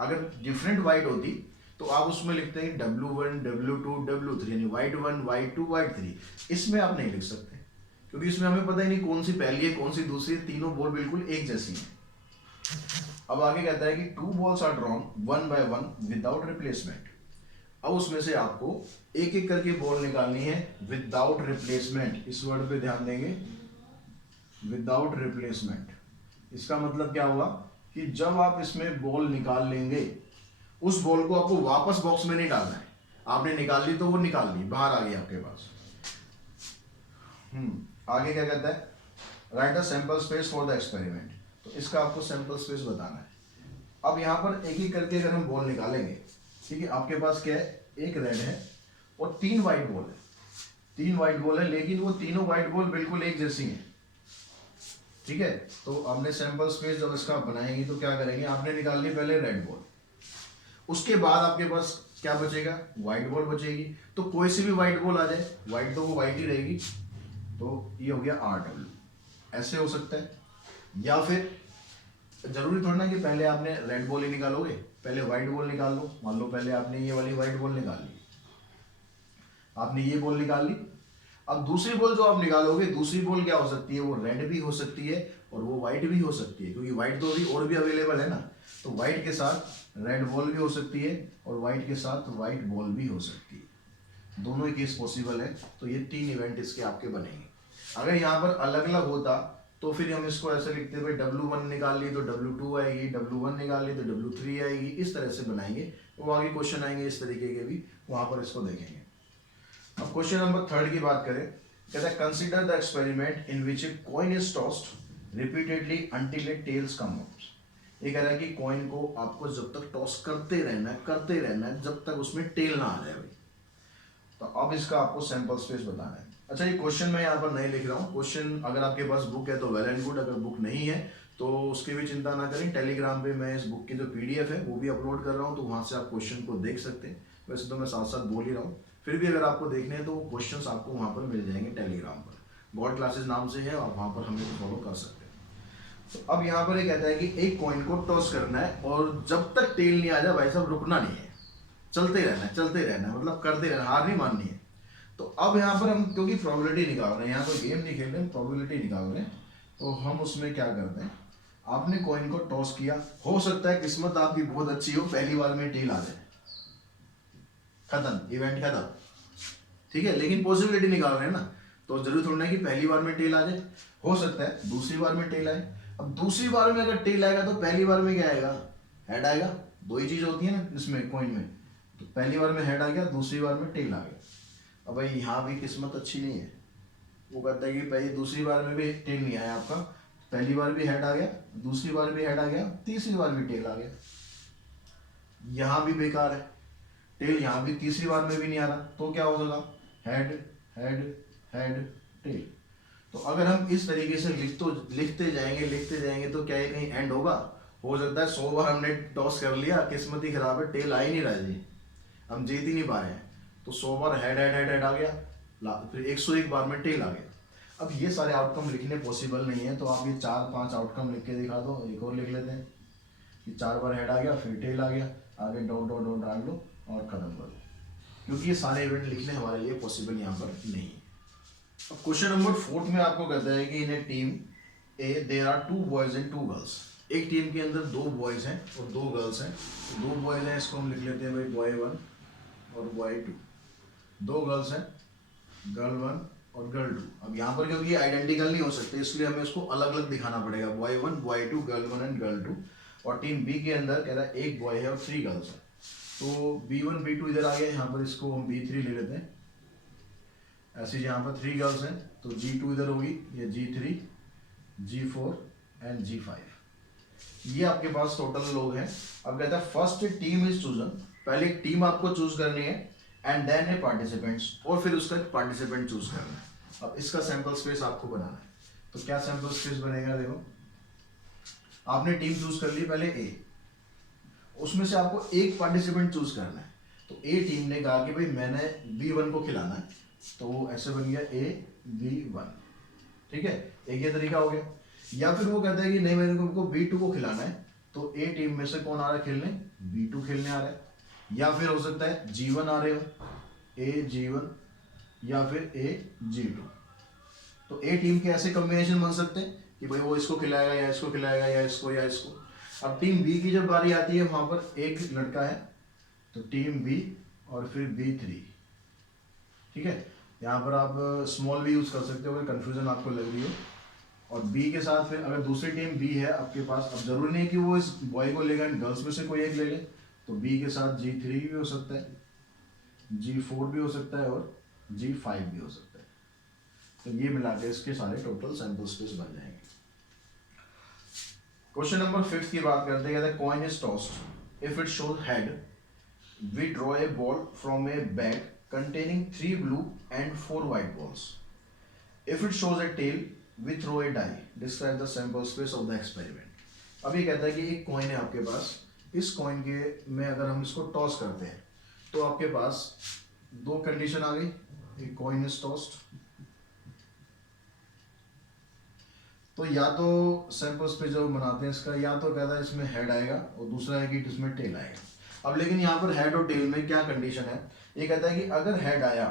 अगर डिफरेंट व्हाइट होती तो आप उसमें लिखते हैं W1 W2 W3, यानी व्हाइट 1 व्हाइट 2 व्हाइट 3। इसमें आप नहीं लिख सकते क्योंकि इसमें हमें पता ही नहीं कौन सी पहली है कौन सी दूसरी है, तीनों बॉल बिल्कुल एक जैसी हैं। अब आगे कहता है कि 2 balls are drawn 1 by 1 without replacement. अब उसमें से आपको एक एक करके बॉल निकालनी है विदाउट रिप्लेसमेंट। इस वर्ड पे ध्यान देंगे, विदाउट रिप्लेसमेंट। इसका मतलब क्या हुआ कि जब आप इसमें बॉल निकाल लेंगे, उस बॉल को आपको वापस बॉक्स में नहीं डालना है। आपने निकाल ली तो वो निकाल ली, बाहर आ गई आपके पास। आगे क्या कहता है, right a sample space for the experiment. तो इसका आपको सैंपल स्पेस बताना है। अब यहाँ पर एक एक करके अगर हम बॉल निकालेंगे, ठीक है, आपके पास क्या है, एक रेड है और 3 व्हाइट बॉल है। 3 व्हाइट बॉल है, लेकिन वो तीनों व्हाइट बॉल बिल्कुल एक जैसी हैं। ठीक है, तो हमने सैंपल स्पेस जब इसका बनाएंगे तो क्या करेंगे, आपने निकाल ली पहले रेड बॉल, उसके बाद आपके पास क्या बचेगा, व्हाइट बॉल बचेगी। तो कोई सी भी व्हाइट बॉल आ जाए, व्हाइट तो वो व्हाइट ही रहेगी, तो ये हो गया RW। ऐसे हो सकता है, या फिर जरूरी थोड़ा ना कि पहले आपने रेड बॉल ही निकालोगे, पहले व्हाइट बॉल निकाल लो। मान लो पहले आपने ये वाली व्हाइट बॉल निकाल ली, आपने ये बॉल निकाल ली। अब दूसरी बॉल जो आप निकालोगे, दूसरी बॉल क्या हो सकती है, वो रेड भी हो सकती है और वो व्हाइट भी हो सकती है, क्योंकि व्हाइट तो अभी और भी अवेलेबल है ना। तो व्हाइट के साथ रेड बॉल भी हो सकती है और व्हाइट के साथ व्हाइट बॉल भी हो सकती है। दोनों ही केस पॉसिबल है। तो ये 3 इवेंट इसके आपके बनेंगे। अगर यहाँ पर अलग अलग होता तो फिर हम इसको ऐसे लिखते हुए W1 निकाल ली तो W2 आएगी, W1 निकाल ली तो W3 आएगी, इस तरह से बनाएंगे। तो आगे क्वेश्चन आएंगे इस तरीके के भी, वहां पर इसको देखेंगे। अब क्वेश्चन नंबर 3 की बात करें, कहता है consider the experiment in which A coin is tossed repeatedly until it tells come out. ये कह रहा है कि कॉइन को आपको जब तक टॉस करते रहना है जब तक उसमें टेल ना आ जाए भाई। तो अब इसका आपको सैंपल स्पेस बताना है। अच्छा, ये क्वेश्चन मैं यहाँ पर नहीं लिख रहा हूँ। क्वेश्चन अगर आपके पास बुक है तो वेल एंड गुड, अगर बुक नहीं है तो उसकी भी चिंता ना करें। टेलीग्राम पे मैं इस बुक की जो PDF है वो भी अपलोड कर रहा हूँ, तो वहाँ से आप क्वेश्चन को देख सकते हैं। वैसे तो मैं साथ साथ बोल ही रहा हूँ, फिर भी अगर आपको देखने हैं तो वो क्वेश्चंस आपको वहाँ पर मिल जाएंगे टेलीग्राम पर। गॉड क्लासेस नाम से है, आप वहाँ पर हमें फॉलो कर सकते हैं। तो अब यहाँ पर ये कहता है कि एक कॉइन को टॉस करना है और जब तक टेल नहीं आ जाए भाई साहब रुकना नहीं है, चलते रहना है, मतलब करते रहना, हार नहीं माननी है। तो अब यहाँ पर हम क्योंकि प्रोबेबिलिटी निकाल रहे हैं, यहाँ कोई गेम नहीं खेल रहे हैं, प्रोबेबिलिटी निकाल रहे हैं, तो हम उसमें क्या करते हैं, आपने कॉइन को टॉस किया, हो सकता है किस्मत आपकी बहुत अच्छी हो, पहली बार में टेल आ जाए, खत्म, इवेंट खत्म। ठीक है, लेकिन पॉसिबिलिटी निकाल रहे हैं ना, तो जरूरी थोड़ा है कि पहली बार में टेल आ जाए, हो सकता है दूसरी बार में टेल आए। अब दूसरी बार में अगर टेल आएगा तो पहली बार में क्या आएगा, हेड आएगा। दो ही चीज होती है ना इसमें कॉइन में, तो पहली बार में हेड आ गया, दूसरी बार में टेल आ गया। अब भाई यहाँ भी किस्मत अच्छी नहीं है, वो कहता है कि पहली दूसरी बार में भी टेल नहीं आया आपका, पहली बार भी हेड आ गया, दूसरी बार भी हेड आ गया, तीसरी बार भी टेल आ गया। यहाँ भी बेकार है, टेल यहाँ भी तीसरी बार में भी नहीं आ रहा, तो क्या होगा, हेड हेड हेड टेल। तो अगर हम इस तरीके से लिखते जाएंगे तो क्या ये कहीं एंड होगा? हो सकता है 100 बार हमने टॉस कर लिया, किस्मत ही खराब है, टेल आ ही नहीं रहा जी, हम जीत ही नहीं पा रहे हैं। तो 100 बार हेड हेड हेड हेड आ गया, फिर 101 बार में टेल आ गया। अब ये सारे आउटकम लिखने पॉसिबल नहीं है, तो आप ये 4-5 आउटकम लिख के दिखा दो। एक और लिख लेते हैं कि 4 बार हेड आ गया, फिर टेल आ गया, आगे डॉट डॉट डॉट डाल लो और खत्म कर दो, क्योंकि ये सारे इवेंट लिखने हमारे लिए पॉसिबल यहाँ पर नहीं है। अब क्वेश्चन नंबर 4 में आपको कहता है कि in a team A there are 2 boys and 2 girls. एक टीम के अंदर 2 बॉयज हैं और 2 गर्ल्स हैं। 2 बॉयज हैं, इसको हम लिख लेते हैं भाई बॉय 1 और बॉय 2। 2 गर्ल्स हैं, गर्ल 1 और गर्ल 2। अब यहाँ पर क्योंकि आइडेंटिकल नहीं हो सकते, इसलिए हमें उसको अलग अलग दिखाना पड़ेगा, boy 1 boy 2 girl 1 and girl 2। और टीम बी के अंदर कह रहा है 1 बॉय है और 3 गर्ल्स है, तो B1 B2 इधर आ गया, यहाँ पर इसको हम B3 ले लेते हैं। ऐसे यहाँ पर 3 गर्ल्स हैं तो G2 इधर होगी, ये G3 G4 एंड G5। ये आपके पास टोटल लोग हैं। अब कहता है फर्स्ट टीम इज चूजन, पहले एक टीम आपको चूज करनी है, एंड देन ए पार्टिसिपेंट्स, और फिर उसका एक पार्टिसिपेंट चूज करना है। अब इसका सैंपल स्पेस आपको बनाना है, तो क्या सैंपल स्पेस बनेगा? देखो आपने टीम चूज कर ली पहले ए, उसमें से आपको एक पार्टिसिपेंट चूज करना है। तो ए टीम ने कहा कि भाई मैंने B1 को खिलाना है, तो ऐसे बन गया A-B-1, ठीक है, एक ये तरीका हो गया। या फिर वो कहता है कि नहीं मेरे को B2 को खिलाना है, तो ए टीम में से कौन आ रहा है खेलने? B2 खेलने आ रहा है। या फिर हो सकता है G1 आ रहे हो, A-G1 या फिर A-G2। तो ए टीम के ऐसे कॉम्बिनेशन बन सकते हैं कि भाई वो इसको खिलाएगा या इसको खिलाएगा या इसको या इसको। अब टीम बी की जब बारी आती है, वहां पर एक लड़का है, तो टीम बी और फिर B3, ठीक है। यहाँ पर आप स्मॉल भी यूज कर सकते हो अगर कंफ्यूजन आपको लग रही हो। और बी के साथ फिर अगर दूसरी टीम बी है आपके पास, अब जरूरी नहीं कि वो इस बॉय को लेगा, गर्ल्स में से कोई एक ले ले, तो बी के साथ G3 भी हो सकता है, G4 भी हो सकता है और G5 भी हो सकता है। तो ये मिला के इसके सारे टोटल सैंपल स्पेस बन जाएंगे। क्वेश्चन नंबर 5 की बात करते हैं, coin is tossed, if it shows head we draw a ball from a bag containing 3 blue and 4 white balls. If it shows a tail, we throw a die. Describe the sample space of the experiment. अब ये कहता है कि एक coin है आपके पास, इस coin के में अगर हम इसको टॉस करते हैं तो आपके पास 2 कंडीशन आ गई, एक कॉइन इज टॉस्ड, तो या तो सैंपल स्पेस जो बनाते हैं इसका, या तो कहता है इसमें हेड आएगा और दूसरा है कि इसमें टेल आएगा। अब लेकिन यहाँ पर हेड और टेल में क्या कंडीशन है? ये कहता है कि अगर हेड आया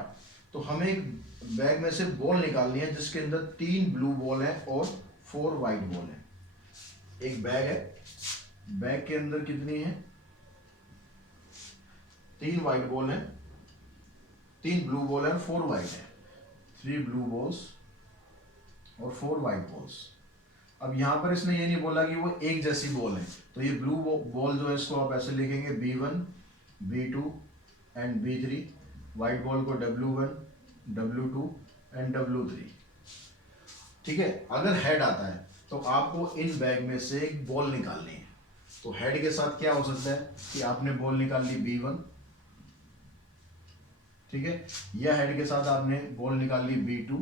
तो हमें एक बैग में से बॉल निकालनी है जिसके अंदर 3 ब्लू बॉल है और 4 वाइट बॉल है। एक बैग है, बैग के अंदर कितनी है? 3 वाइट बॉल है, 3 ब्लू बॉल है और 4 वाइट है। 3 ब्लू बॉल्स और 4 वाइट बॉल्स। अब यहाँ पर इसने ये नहीं बोला कि वो एक जैसी बॉल है, तो ये ब्लू बॉल जो है इसको आप ऐसे लिखेंगे B1 B2 and B3, white ball को W1 W2 एंड W3, ठीक है। अगर हेड आता है तो आपको इन बैग में से एक बॉल निकालनी है। तो हेड के साथ क्या हो सकता है कि आपने बॉल निकाल ली B1, ठीक है, या हेड के साथ आपने बॉल निकाल ली B2,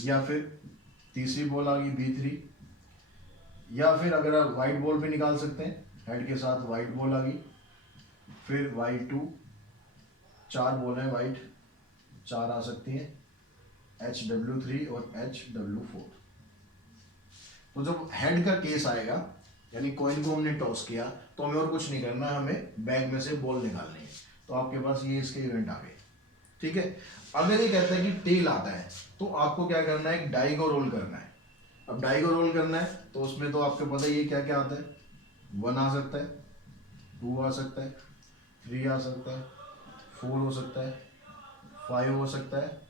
या फिर तीसरी बॉल आ गई B3, या फिर अगर आप वाइट बॉल भी निकाल सकते हैं, हेड के साथ वाइट बॉल आ गई, फिर Y2, 4 बॉल है वाइट, 4 आ सकती हैं, HW3 और HW4। तो जब हेड का केस आएगा, यानी कॉइन को हमने टॉस किया, तो हमें और कुछ नहीं करना है, हमें बैग में से बॉल निकालनी है। तो आपके पास ये इसके इवेंट आ गए, ठीक है। अगर ये कहता है कि टेल आता है तो आपको क्या करना है? एक डाई को रोल करना है। अब डाई को रोल करना है तो उसमें तो आपको पता ही है क्या क्या आता है। 1 आ सकता है, 2 आ सकता है, 3 आ सकता है, 4 हो सकता है, 5 हो सकता है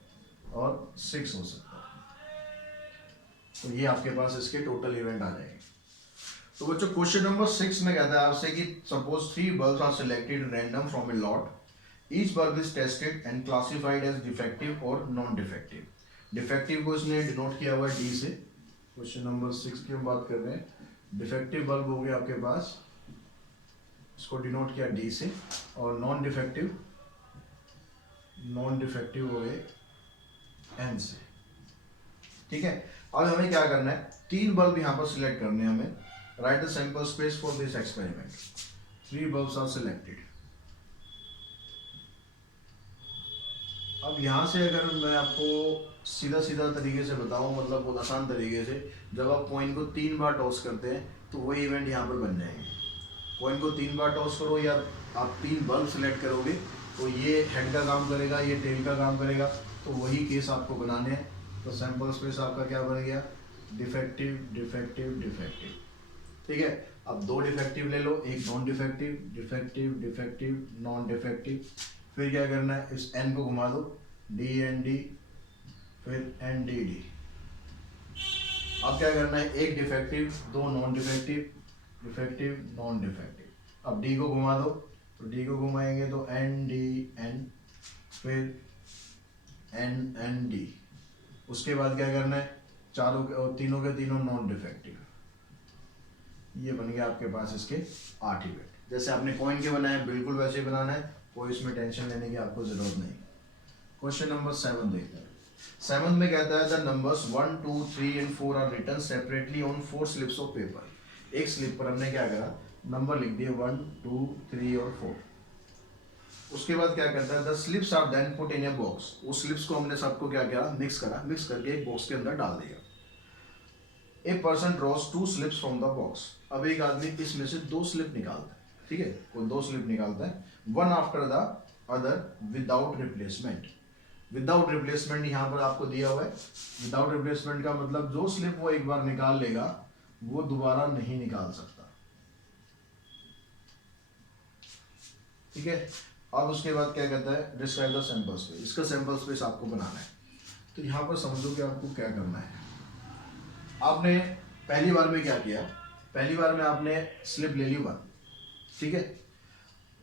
और 6 हो सकता है। तो ये आपके पास इसके टोटल इवेंट आ जाएंगे। तो बच्चों क्वेश्चन नंबर 6 में कहता है आपसे कि suppose 3 bulbs are selected random from a lot, each bulb is tested and classified as defective और नॉन डिफेक्टिव। डिफेक्टिव को इसने डिनोट किया हुआ है D से। क्वेश्चन नंबर 6 की हम बात कर रहे हैं। डिफेक्टिव बल्ब हो गया आपके पास, इसको डिनोट किया D से, और नॉन डिफेक्टिव हो गए N से, ठीक है। अब हमें क्या करना है? 3 बल्ब यहाँ पर सिलेक्ट करने हैं हमें। Write the sample space for this experiment. 3 bulbs are selected. अब यहाँ से अगर मैं आपको सीधा सीधा तरीके से बताऊँ, मतलब बहुत आसान तरीके से, जब आप कॉइन को 3 बार टॉस करते हैं तो वही इवेंट यहाँ पर बन जाएंगे। कॉइन को 3 बार टॉस करो या आप 3 बल्ब सेलेक्ट करोगे तो ये हेड का काम करेगा, ये टेल का काम करेगा, तो वही केस आपको बनाने हैं। तो सैम्पल स्पेस आपका क्या बन गया, डिफेक्टिव डिफेक्टिव डिफेक्टिव। ठीक है, अब 2 डिफेक्टिव ले लो, एक non defective, defective defective non defective. फिर क्या करना है, इस एन को घुमा दो, डी एन डी, फिर एन डी डी। अब क्या करना है, एक defective, 2 non defective, defective non defective. अब डी को घुमा दो, तो डी को घुमाएंगे तो एन डी एन, फिर एन एन डी। उसके बाद क्या करना है, चारों के और तीनों के तीनों नॉन डिफेक्टिव। ये बन गया आपके पास इसके 8 इवेंट। जैसे आपने कॉइन के बनाए बिल्कुल वैसे ही बनाना है, कोई इसमें टेंशन लेने की आपको जरूरत नहीं। क्वेश्चन नंबर 7 देखते हैं। 7 में कहता है the numbers 1 2 3 and 4 are written separately on 4 slips of paper. एक स्लिप पर हमने क्या करा, नंबर लिख दिए 1 2 3 और 4। उसके बाद क्या करता है, the slips are then put in a box. उस स्लिप्स को हमने सबको क्या किया, मिक्स करा, मिक्स करके एक बॉक्स के अंदर डाल दिया। A person draws 2 slips from the box. अब एक आदमी इसमें से 2 स्लिप निकालता है, ठीक है, वो 2 स्लिप निकालता है, one after the other without replacement. Without replacement यहाँ पर आपको दिया हुआ है। विदाउट रिप्लेसमेंट का मतलब जो स्लिप वो एक बार निकाल लेगा वो दोबारा नहीं निकाल सकता। ठीक है, अब उसके बाद क्या कहता है, डिस्क्राइब द सैंपल स्पेस। इसका सैंपल स्पेस आपको बनाना है। तो यहाँ पर समझो कि आपको क्या करना है। आपने पहली बार में क्या किया, पहली बार में आपने स्लिप ले ली 1, ठीक है।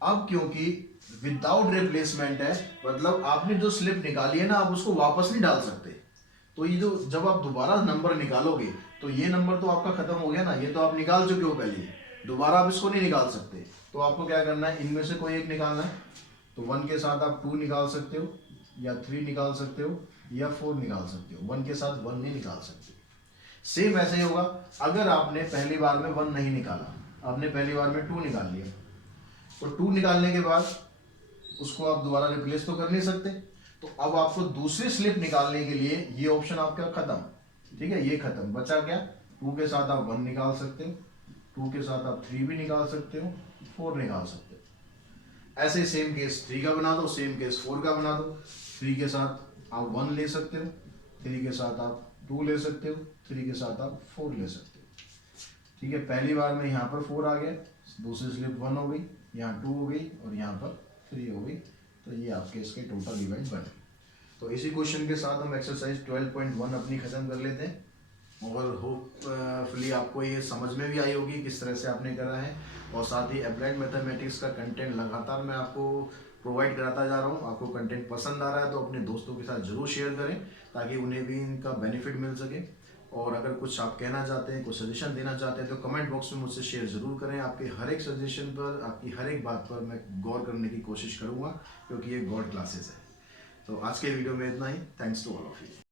अब क्योंकि विदाउट रिप्लेसमेंट है, मतलब आपने जो स्लिप निकाली है ना, आप उसको वापस नहीं डाल सकते। तो ये जो जब आप दोबारा नंबर निकालोगे तो ये नंबर तो आपका खत्म हो गया ना, ये तो आप निकाल चुके हो पहले, दोबारा आप इसको नहीं निकाल सकते। तो आपको क्या करना है, इनमें से कोई एक निकालना है। तो 1 के साथ आप 2 निकाल सकते हो, या 3 निकाल सकते हो, या 4 निकाल सकते हो। 1 के साथ 1 नहीं निकाल सकते। सेम ऐसे ही होगा, अगर आपने पहली बार में 1 नहीं निकाला, आपने पहली बार में 2 निकाल लिया, तो 2 निकालने के बाद उसको आप दोबारा रिप्लेस तो कर नहीं सकते। तो अब आपको दूसरी स्लिप निकालने के लिए ये ऑप्शन आपका खत्म, ठीक है, ये खत्म। बचा क्या, 2 के साथ आप 1 निकाल सकते हो, 2 के साथ आप 3 भी निकाल सकते हो, 4 निकाल सकते हो। ऐसे सेम केस 3 का बना दो, सेम केस 4 का बना दो। 3 के साथ आप 1 ले सकते हो, 3 के साथ आप 2 ले सकते हो, 3 के साथ आप 4 ले सकते हो। ठीक है, पहली बार में यहाँ पर 4 आ गया, दूसरी स्लिप 1 हो गई, यहाँ 2 हो गई और यहाँ पर 3 हो गई। तो ये आपके इसके टोटल इवेंट बने। तो इसी क्वेश्चन के साथ हम एक्सरसाइज 12.1 अपनी ख़त्म कर लेते हैं। और होपफुली आपको ये समझ में भी आई होगी किस तरह से आपने करा है। और साथ ही अप्लाइड मैथमेटिक्स का कंटेंट लगातार मैं आपको प्रोवाइड कराता जा रहा हूँ। आपको कंटेंट पसंद आ रहा है तो अपने दोस्तों के साथ ज़रूर शेयर करें ताकि उन्हें भी इनका बेनिफिट मिल सके। और अगर कुछ आप कहना चाहते हैं, कुछ सजेशन देना चाहते हैं तो कमेंट बॉक्स में मुझसे शेयर ज़रूर करें। आपके हर एक सजेशन पर, आपकी हर एक बात पर मैं गौर करने की कोशिश करूँगा, क्योंकि ये गॉड क्लासेस है। तो आज के वीडियो में इतना ही। Thanks to all of you.